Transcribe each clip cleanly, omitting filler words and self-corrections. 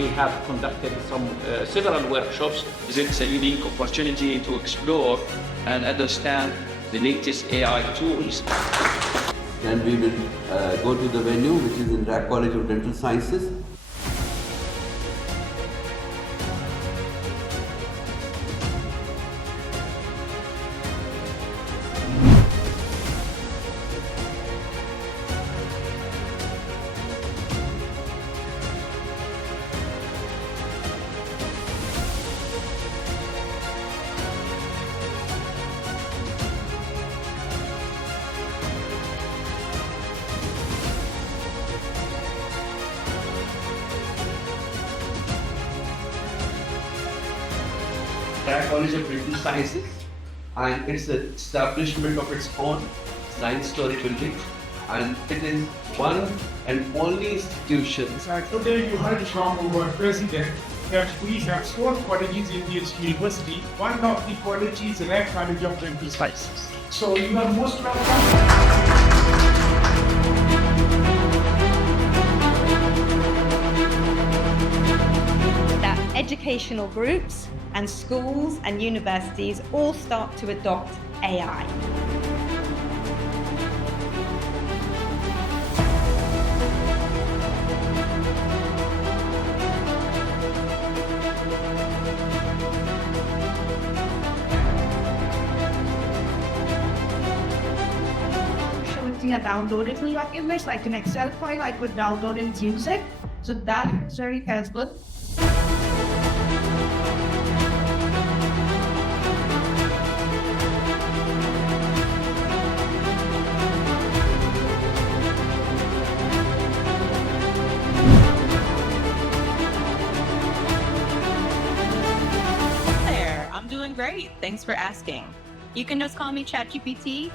We have conducted several workshops. It's a unique opportunity to explore and understand the latest AI tools. Then we will go to the venue, which is in RAK College of Dental Sciences. RAK College of Dental Sciences, and it's an establishment of its own, 9-story building, and it is one and only institution. Today you heard from our president that we have 4 colleges in this university. One of the colleges is RAK College of Dental Sciences. So you are most welcome. That educational groups and schools and universities all start to adopt AI. A downloaded like image, like an Excel file, I could download and use it. So that is very helpful. There, I'm doing great. Thanks for asking. You can just call me ChatGPT.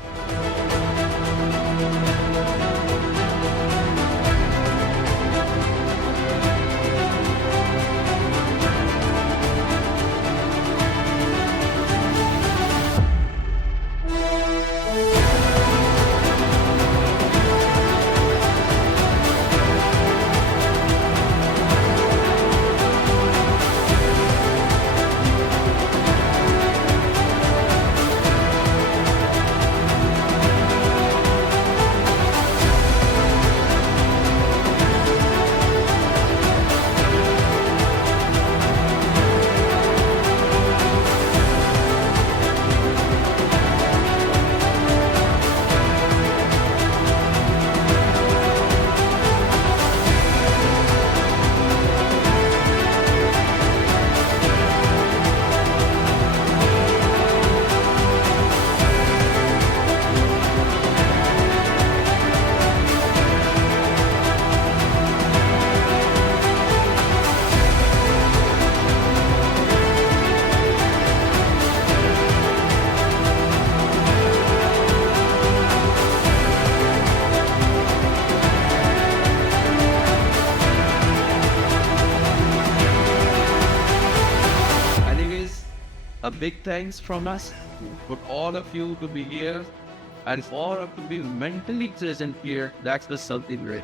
A big thanks from us for all of you to be here and for all of you to be mentally present here. That's the something great.